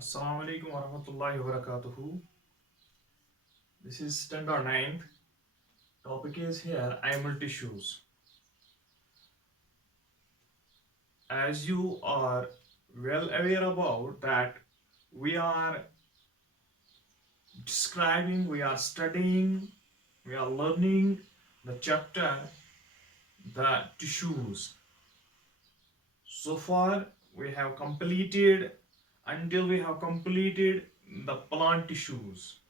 Assalamu alaikum warahmatullahi wabarakatuh. This is 10th or 9th. Topic is here animal tissues. As you are well aware about that, we are describing, we are studying, we are learning the chapter the tissues. So far we have completed until we have completed the plant tissues,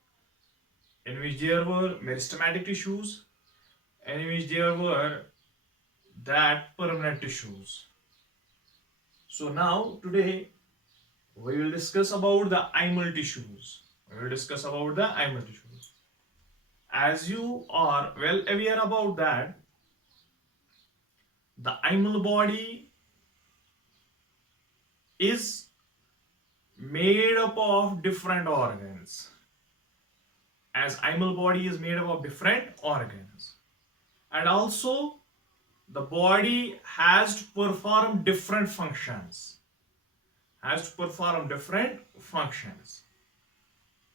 in which there were meristematic tissues, in which there were that permanent tissues. So now today we will discuss about the animal tissues. We will discuss about the animal tissues. As you are well aware about that, the animal body is made up of different organs. As animal body is made up of different organs, and also the body has to perform different functions.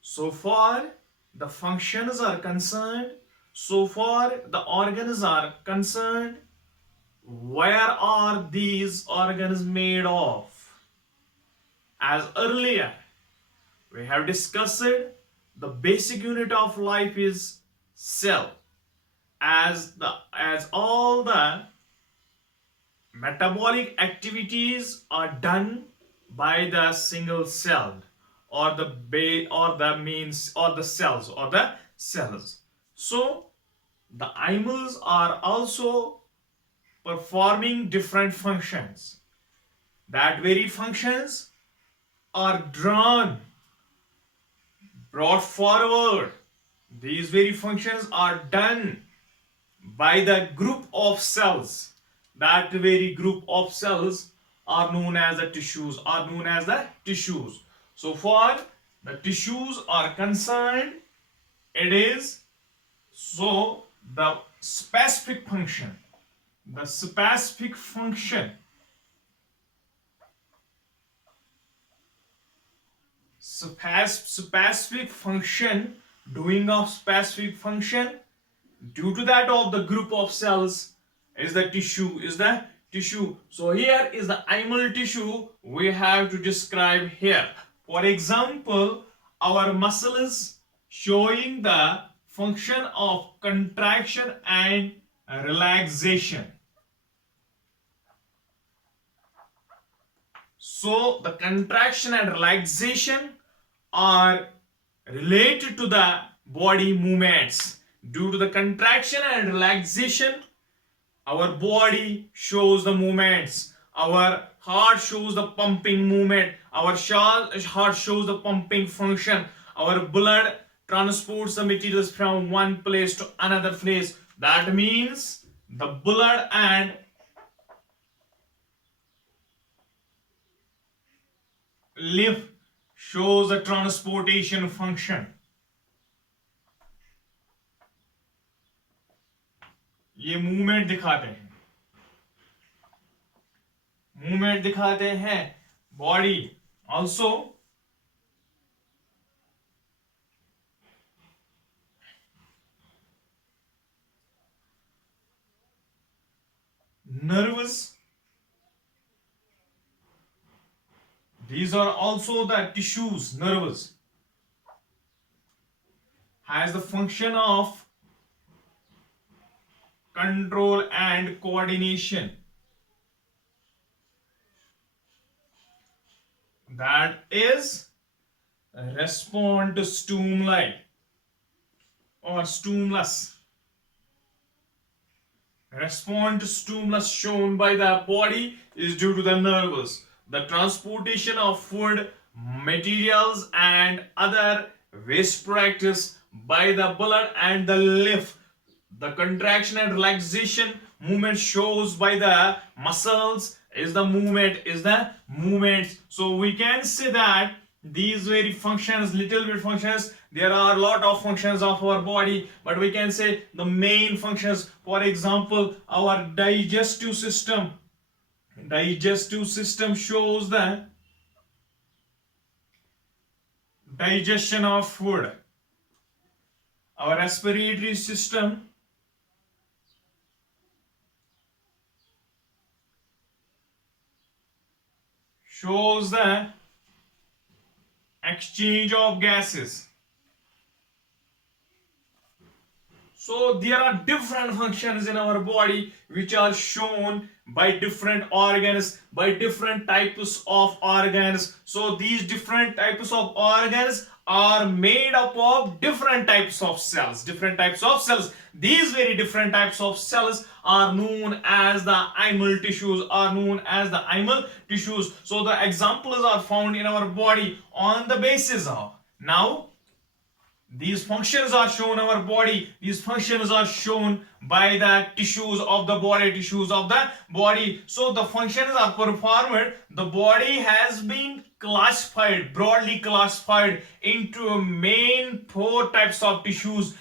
So far the functions are concerned, so far the organs are concerned, where are these organs made of? As earlier we have discussed, the basic unit of life is cell. As all the metabolic activities are done by the single cell, or the cells. So the animals are also performing different functions. That very functions are brought forward. These very functions are done by the group of cells. That very group of cells are known as the tissues. So far the tissues are concerned, it is so the specific function doing of specific function due to that of the group of cells is the tissue. So here is the animal tissue we have to describe here. For example, our muscles showing the function of contraction and relaxation. So the contraction and relaxation are related to the body movements. Due to the contraction and relaxation, our body shows the movements. Our heart shows the pumping movement. Our heart shows the pumping function. Our blood transports the materials from one place to another place. That means the blood and lymph shows the transportation function. ये movement दिखाते हैं body also nerves. These are also the tissues. Nerves has the function of control and coordination. That is respond to stimuli or stimulus. Respond to stimulus shown by the body is due to the nerves. The transportation of food, materials and other waste products by the blood and the lymph. The contraction and relaxation movement shows by the muscles is the movement. So we can say that these very functions, little bit functions, there are a lot of functions of our body, but we can say the main functions. For example, our digestive system shows the digestion of food. Our respiratory system shows the exchange of gases. So there are different functions in our body which are shown by different organs, by different types of organs. So these different types of organs are made up of different types of cells. Different types of cells. These very different types of cells are known as the animal tissues, So the examples are found in our body on the basis of. Now, these functions are shown in our body. These functions are shown by the tissues of the body. So the functions are performed. The body has been classified, broadly classified into main four types of tissues.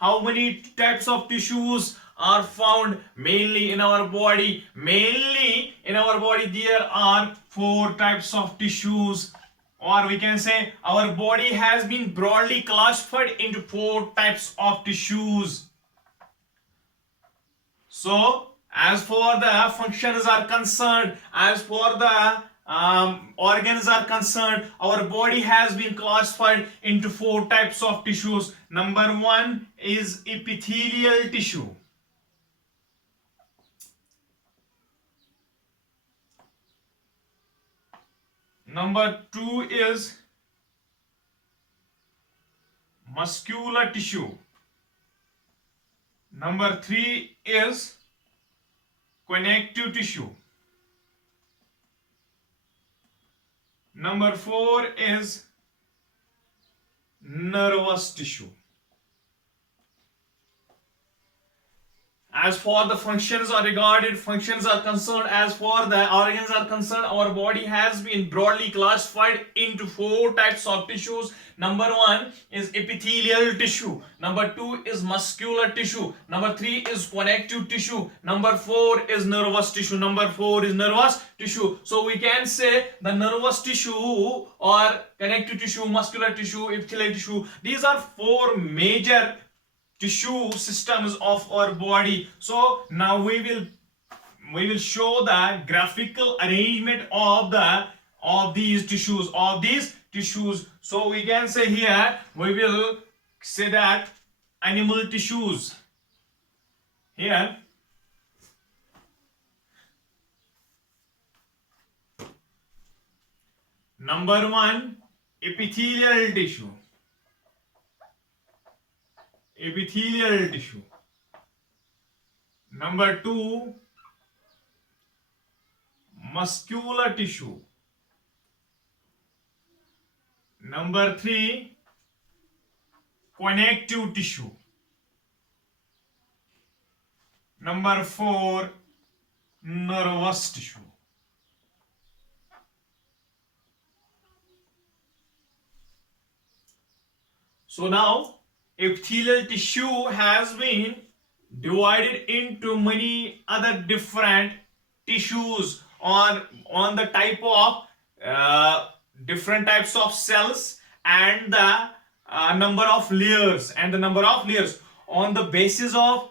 How many types of tissues are found mainly in our body? Mainly in our body there are four types of tissues, or we can say our body has been broadly classified into four types of tissues. So, as for the functions are concerned, as for the organs are concerned, our body has been classified into four types of tissues. Number one is epithelial tissue. Number two is muscular tissue. Number three is connective tissue. Number four is nervous tissue. As for the functions are concerned, as for the organs are concerned, our body has been broadly classified into four types of tissues. Number one is epithelial tissue. Number two is muscular tissue. Number three is connective tissue. Number four is nervous tissue. So we can say the nervous tissue or connective tissue, muscular tissue, epithelial tissue, these are four major tissue systems of our body. So now we will show the graphical arrangement of these tissues. So we can say here, we will say that animal tissues. Here number one, epithelial tissue. Number two, muscular tissue. Number three, connective tissue. Number four, nervous tissue. So now epithelial tissue has been divided into many other different tissues on the type of different types of cells and the number of layers on the basis of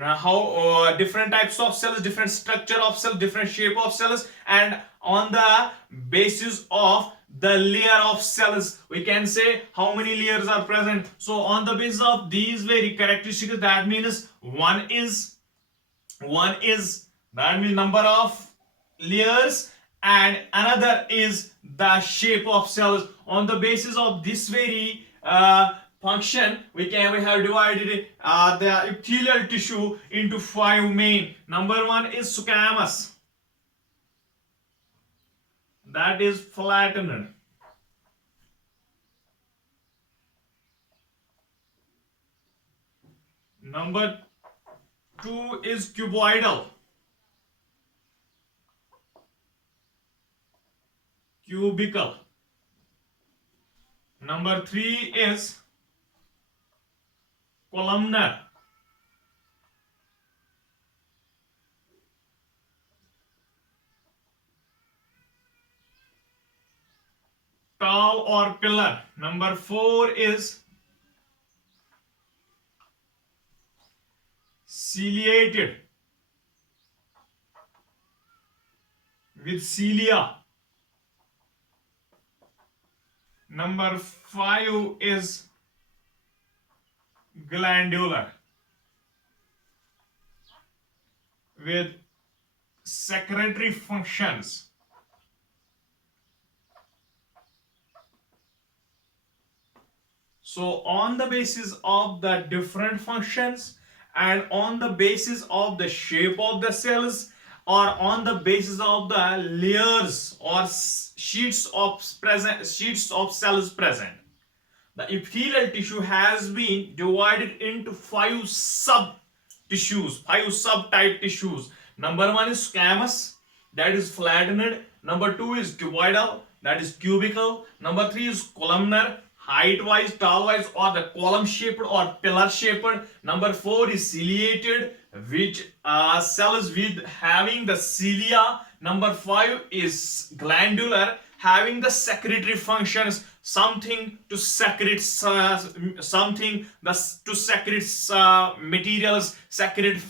how different types of cells, different structure of cells, different shape of cells, and on the basis of the layer of cells, we can say how many layers are present. So on the basis of these very characteristics, that means one is that means number of layers, and another is the shape of cells. On the basis of this very function, we have divided the epithelial tissue into five main. Number one is squamous, that is flattened. Number two is cuboidal. Cubical. Number three is columnar. tall or pillar. Number 4 is ciliated with cilia. Number 5 is glandular with secretory functions. So on the basis of the different functions and on the basis of the shape of the cells or on the basis of the layers or sheets of cells present, the epithelial tissue has been divided into 5 sub tissues, 5 subtype tissues. Number 1 is squamous, that is flattened. Number 2 is cuboidal, that is cubical. Number 3 is columnar, height wise, tall wise, or the column shaped or pillar shaped. Number 4 is ciliated, which cells with having the cilia. Number 5 is glandular, having the secretory functions, something to secrete materials, secrete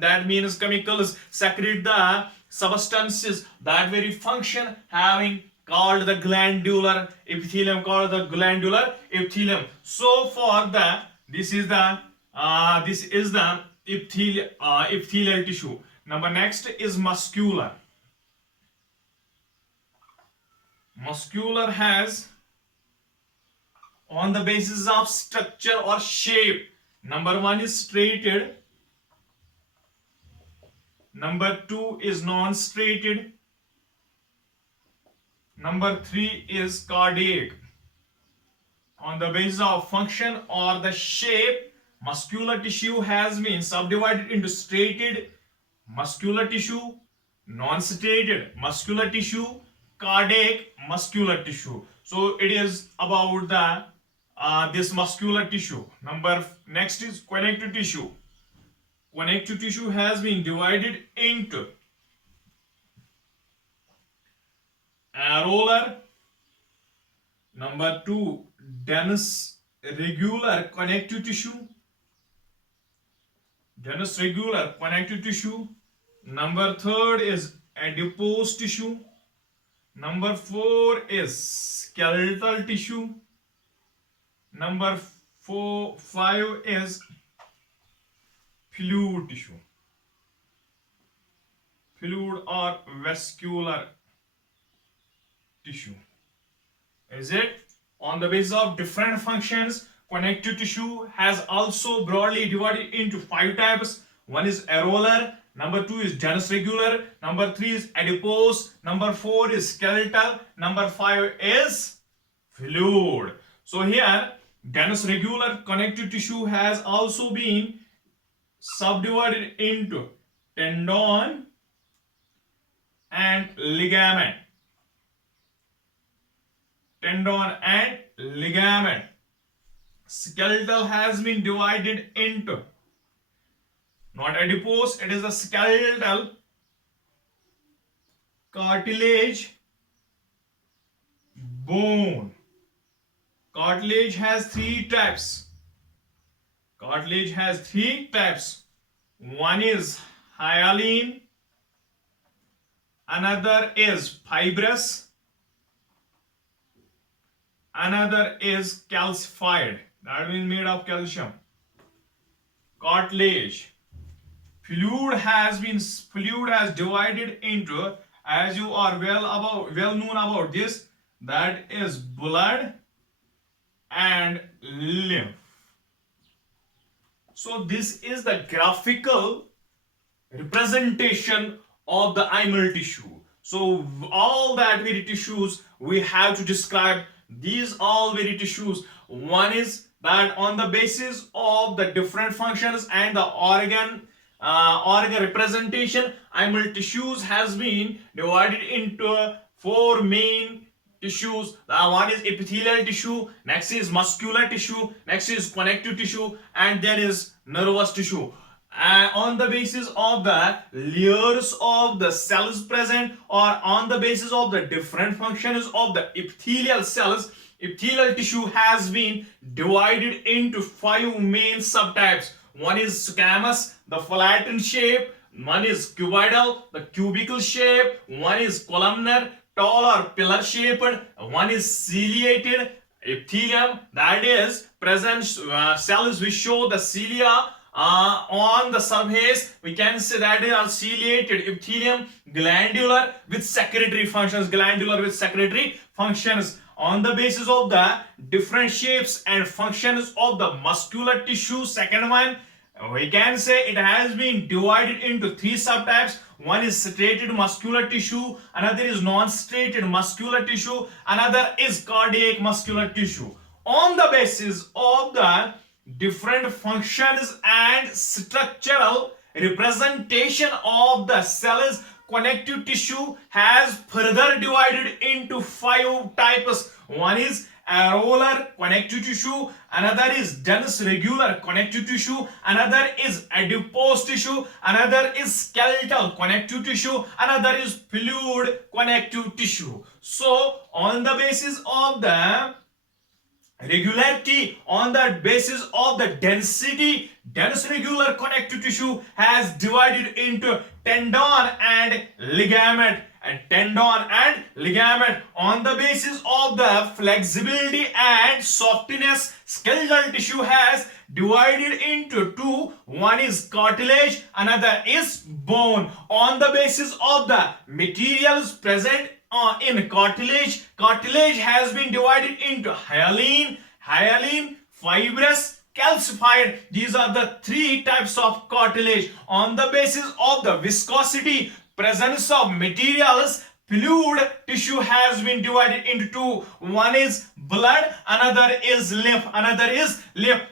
that means chemicals, secrete the substances, that very function having called the glandular epithelium, So for the this is the epithelial tissue. Number next is muscular. Muscular has on the basis of structure or shape. Number 1 is striated. Number 2 is non-striated. Number 3 is cardiac. On the basis of function or the shape, muscular tissue has been subdivided into striated muscular tissue, non-striated muscular tissue, cardiac muscular tissue. So it is about the this muscular tissue. Next is connective tissue. Connective tissue has been divided into areolar. Number 2, dense regular connective tissue. Dense regular connective tissue. Number 3 is adipose tissue. Number 4 is skeletal tissue. Number 5 is fluid tissue. Fluid or vascular tissue. Is it? On the basis of different functions, connective tissue has also broadly divided into 5 types. One is areolar, number 2 is dense regular, number 3 is adipose, number 4 is skeletal, number 5 is fluid. So here, dense regular connective tissue has also been subdivided into tendon and ligament. Tendon and ligament. Skeletal has been divided into not adipose, it is a skeletal, cartilage, bone. Cartilage has 3 types. Cartilage has 3 types. One is hyaline, another is fibrous, another is calcified, that means made of calcium. Cartilage. Fluid has divided into, as you are well known about this, that is blood and lymph. So this is the graphical representation of the animal tissue. So all that very tissues we have to describe. These all very tissues. One is that on the basis of the different functions and the organ representation, animal tissues has been divided into 4 main tissues. One is epithelial tissue, next is muscular tissue, next is connective tissue, and there is nervous tissue. on the basis of the layers of the cells present, or on the basis of the different functions of the epithelial cells, epithelial tissue has been divided into 5 main subtypes. One is squamous, the flattened shape. One is cuboidal, the cubical shape. One is columnar, tall or pillar shaped. One is ciliated epithelium, that is present cells which show the cilia on the surface. We can say that they are ciliated epithelium. Glandular with secretory functions, glandular with secretory functions. On the basis of the different shapes and functions of the muscular tissue, second one, we can say it has been divided into 3 subtypes. One is striated muscular tissue, another is non-striated muscular tissue, another is cardiac muscular tissue. On the basis of the different functions and structural representation of the cells, connective tissue has further divided into 5 types. One is areolar connective tissue, another is dense regular connective tissue, another is adipose tissue, another is skeletal connective tissue, another is fluid connective tissue. So on the basis of the regularity, on the basis of the density, dense regular connective tissue has divided into tendon and ligament. And tendon and ligament. On the basis of the flexibility and softness, skeletal tissue has divided into 2. One is cartilage, another is bone. On the basis of the materials present in cartilage, cartilage has been divided into hyaline, fibrous, calcified. These are the 3 types of cartilage. On the basis of the viscosity, presence of materials, fluid tissue has been divided into 2. One is blood, another is lymph,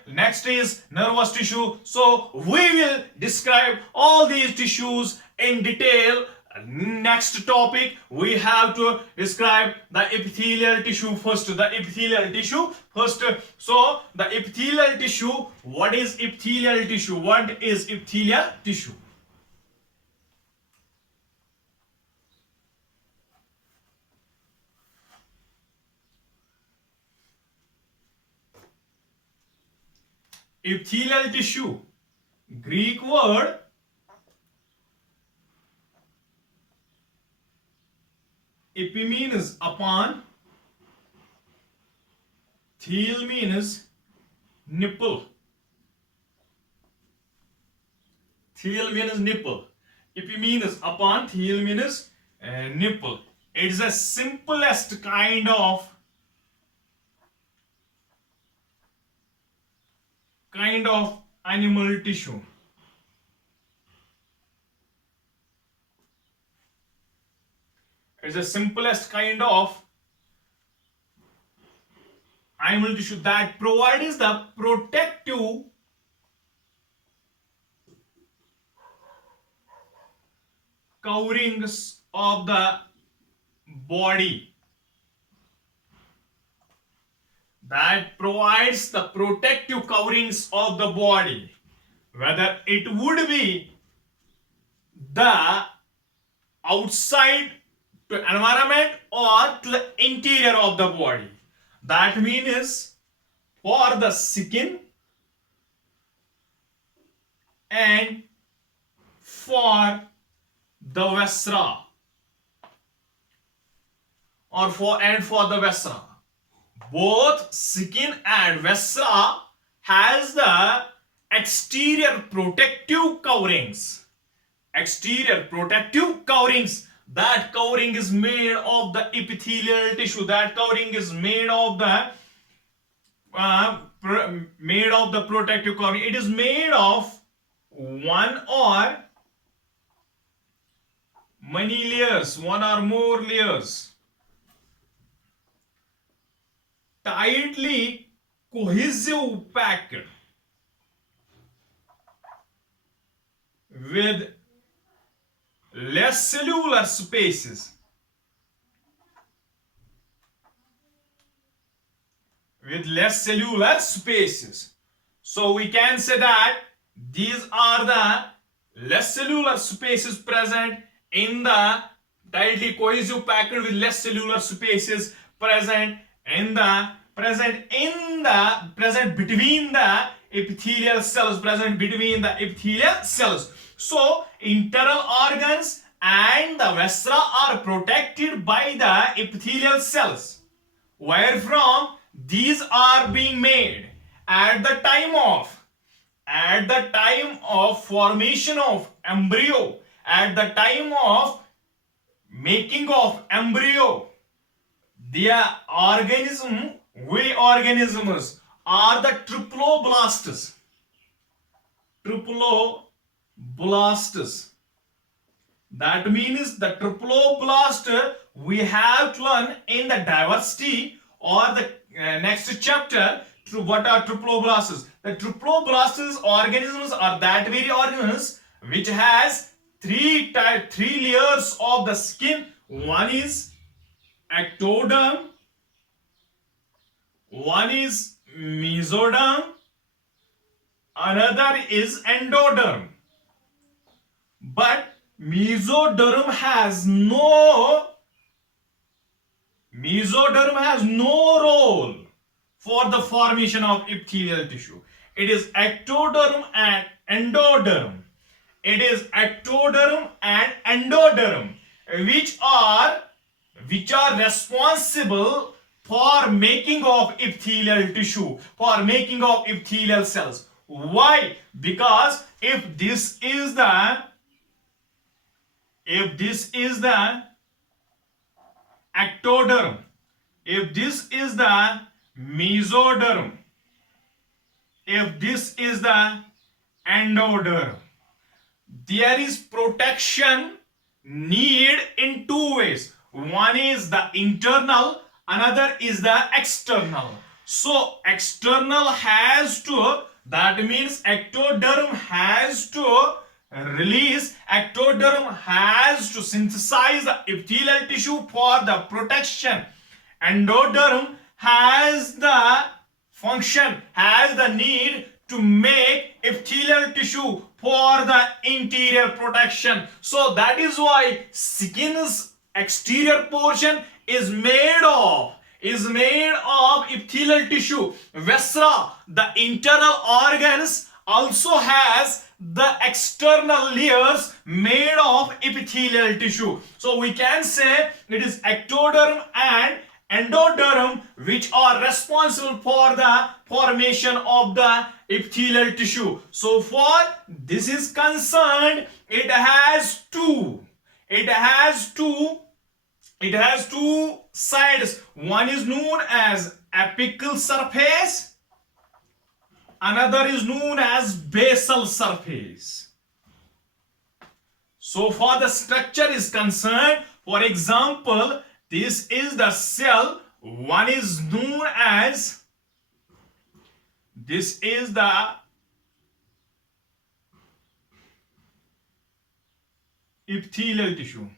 next is nervous tissue. So we will describe all these tissues in detail. Next topic, we have to describe the epithelial tissue first. So the epithelial tissue, what is epithelial tissue? What is epithelial tissue? Epithelial tissue, Greek word epi means upon, thel means nipple. Epi means upon, thel means nipple. It is the simplest kind of animal tissue. It's the simplest kind of animal tissue that provides the protective coverings of the body. That provides the protective coverings of the body, whether it would be the outside to environment or to the interior of the body. That means for the skin and for the viscera, for the viscera. Both skin and viscera has the exterior protective coverings. That covering is made of the epithelial tissue. That covering is made of the protective covering. It is made of one or many layers, one or more layers, tightly cohesive packed with less cellular spaces. So we can say that These are the less cellular spaces present in the tightly cohesive packed with less cellular spaces present in the present between the epithelial cells, So internal organs and the viscera are protected by the epithelial cells, wherefrom these are being made at the time of formation of embryo, at the time of making of embryo. Their organisms are the triploblasts. That means the triploblast we have to learn in the diversity or the next chapter. What are triploblasts? The triploblasts organisms are that very organisms which has three layers of the skin. One is ectoderm, one is mesoderm, another is endoderm. But mesoderm has no role for the formation of epithelial tissue. It is ectoderm and endoderm. Which are responsible for making of epithelial tissue, for making of epithelial cells. Why? Because if this is the ectoderm, if this is the mesoderm, if this is the endoderm, there is protection need in two ways. One is the internal, another is the external. So external has to, that means ectoderm has to synthesize the epithelial tissue for the protection. Endoderm has the function, has the need to make epithelial tissue for the interior protection. So that is why skin's exterior portion is made of epithelial tissue. Viscera, the internal organs, also has the external layers made of epithelial tissue. So we can say it is ectoderm and endoderm which are responsible for the formation of the epithelial tissue. So far this is concerned, it has two sides. One is known as apical surface, another is known as basal surface. So far the structure is concerned, for example, this is the cell. One is known as, this is the epithelial tissue.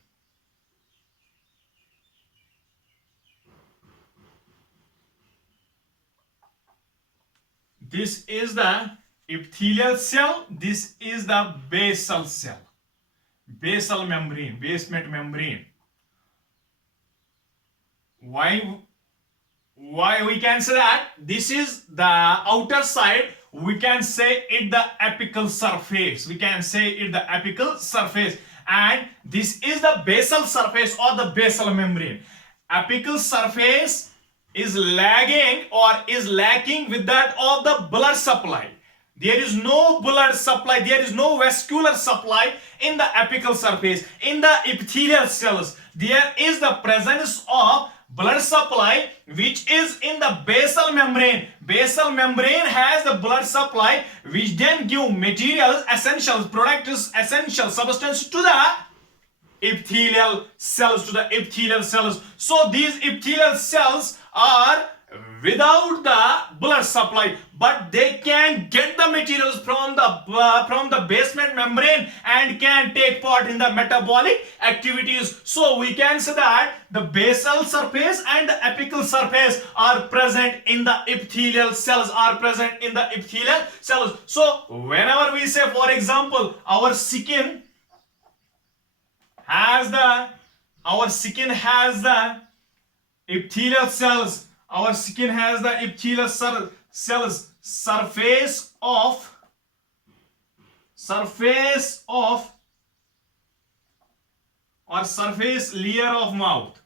This is the epithelial cell. This is the basal cell. Basal membrane, basement membrane. Why we can say that this is the outer side? We can say it the apical surface. And this is the basal surface or the basal membrane. Apical surface is lacking with that of the blood supply. There is no blood supply, there is no vascular supply in the apical surface. In the epithelial cells, there is the presence of blood supply which is in the basal membrane. Basal membrane has the blood supply which then give materials, essentials, products, essential substance to the epithelial cells, So these epithelial cells are without the blood supply, but they can get the materials from the basement membrane and can take part in the metabolic activities. So we can say that the basal surface and the apical surface are present in the epithelial cells, So whenever we say, for example, our skin has the epithelial cells. Our skin has the epithelial cells, surface of or surface layer of mouth.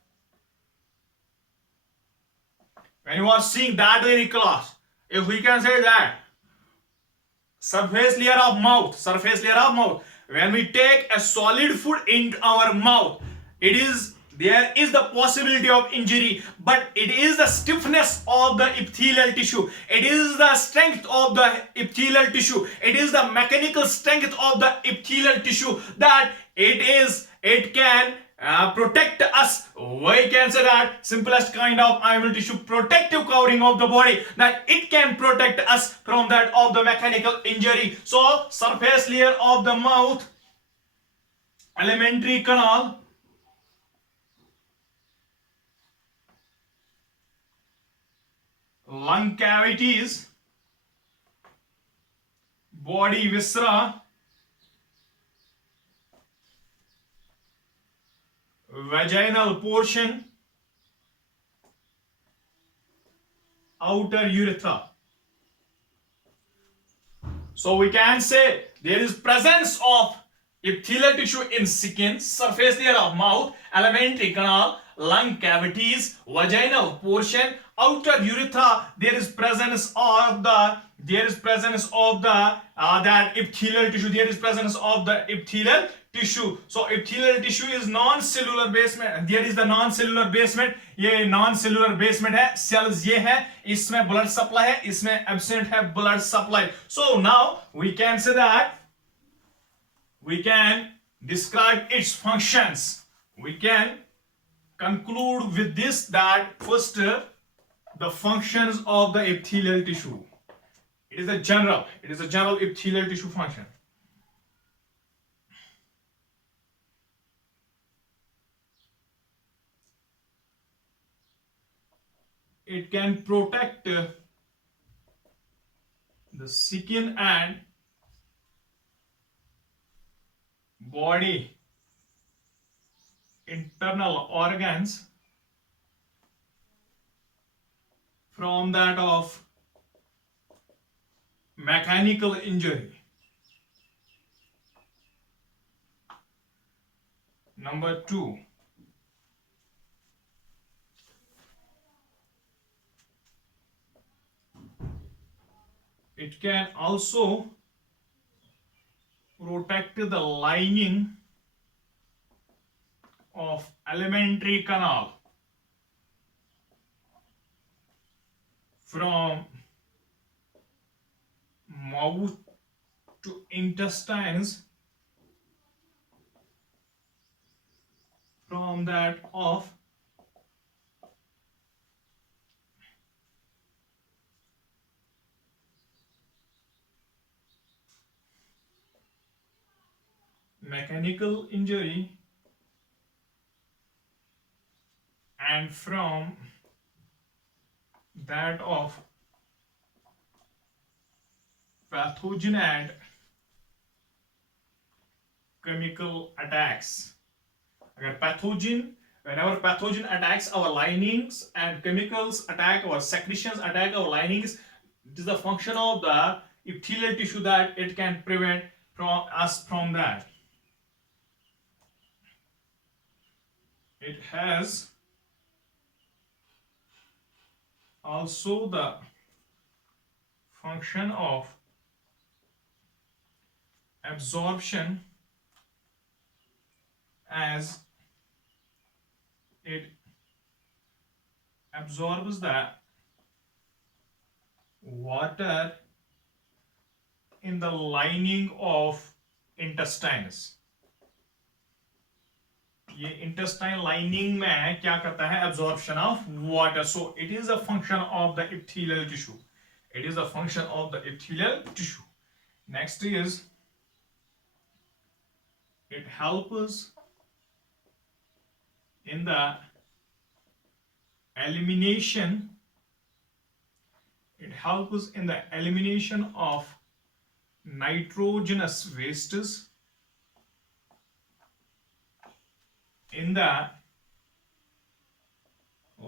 When you are seeing that in class, if we can say that surface layer of mouth, when we take a solid food in our mouth, there is the possibility of injury, but it is the stiffness of the epithelial tissue, it is the strength of the epithelial tissue, it is the mechanical strength of the epithelial tissue that it can protect us. We can say that simplest kind of animal tissue protective covering of the body, that it can protect us from that of the mechanical injury. So surface layer of the mouth, alimentary canal, lung cavities, body viscera, vaginal portion, outer urethra. So we can say there is presence of epithelial tissue in skin, surface layer of mouth, alimentary canal, lung cavities, vaginal portion, outer urethra. There is presence of that epithelial tissue. There is presence of the epithelial tissue. So epithelial tissue is non-cellular basement. There is the non-cellular basement. ये non-cellular basement है. Cells ये है. इसमें blood supply है. इसमें absent है blood supply. So now we can say that we can describe its functions. We can conclude with this, that first the functions of the epithelial tissue. It is a general epithelial tissue function. It can protect the skin and body internal organs from that of mechanical injury. Number 2, it can also protect the lining of alimentary canal from mouth to intestines, from that of mechanical injury and from that of pathogen and chemical attacks. Whenever pathogen attacks our linings and chemicals attack our secretions, attack our linings, it is the function of the epithelial tissue that it can prevent from that. It has also the function of absorption, as it absorbs the water in the lining of intestines. ये intestine lining में क्या करता है, absorption of water. So it is a function of the epithelial tissue. It is a function of the epithelial tissue. Next is it helps in the elimination. It helps in the elimination of nitrogenous wastes in the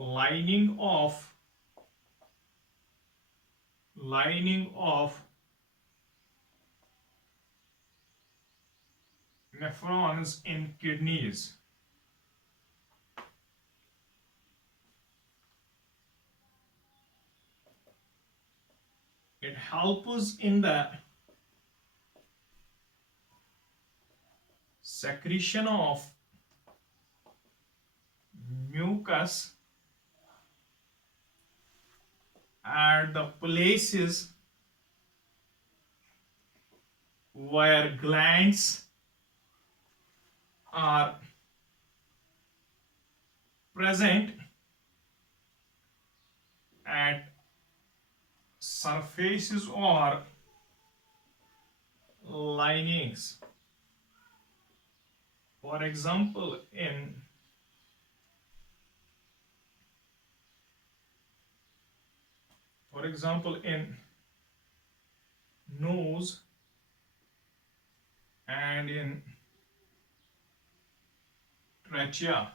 lining of nephrons in kidneys. It helps in the secretion of mucus at the places where glands are present at surfaces or linings. For example, in nose and in trachea.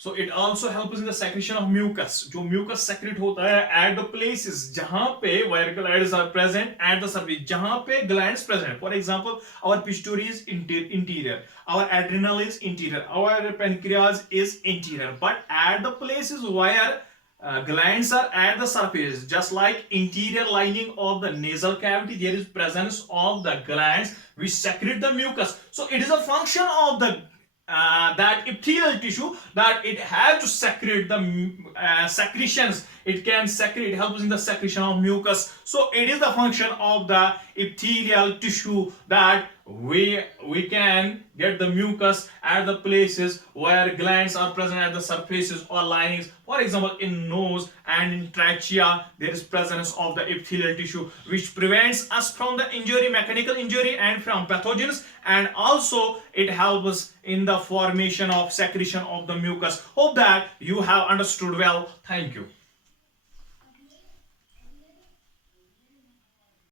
So it also helps in the secretion of mucus. जो mucus secrete होता है at the places जहाँ पे where glands are present at the surface, जहाँ पे glands present. For example, our pituitary is interior, our adrenal is interior, our pancreas is interior. But at the places where glands are at the surface, just like interior lining of the nasal cavity, there is presence of the glands which secrete the mucus. So it is a function of the that epithelial tissue that it has to secrete the secretions. It can secrete, helps in the secretion of mucus. So it is the function of the epithelial tissue that we can get the mucus at the places where glands are present at the surfaces or linings. For example, in nose and in trachea, there is presence of the epithelial tissue which prevents us from the injury, mechanical injury, and from pathogens, and also it helps in the formation of secretion of the mucus. Hope that you have understood well. Thank you.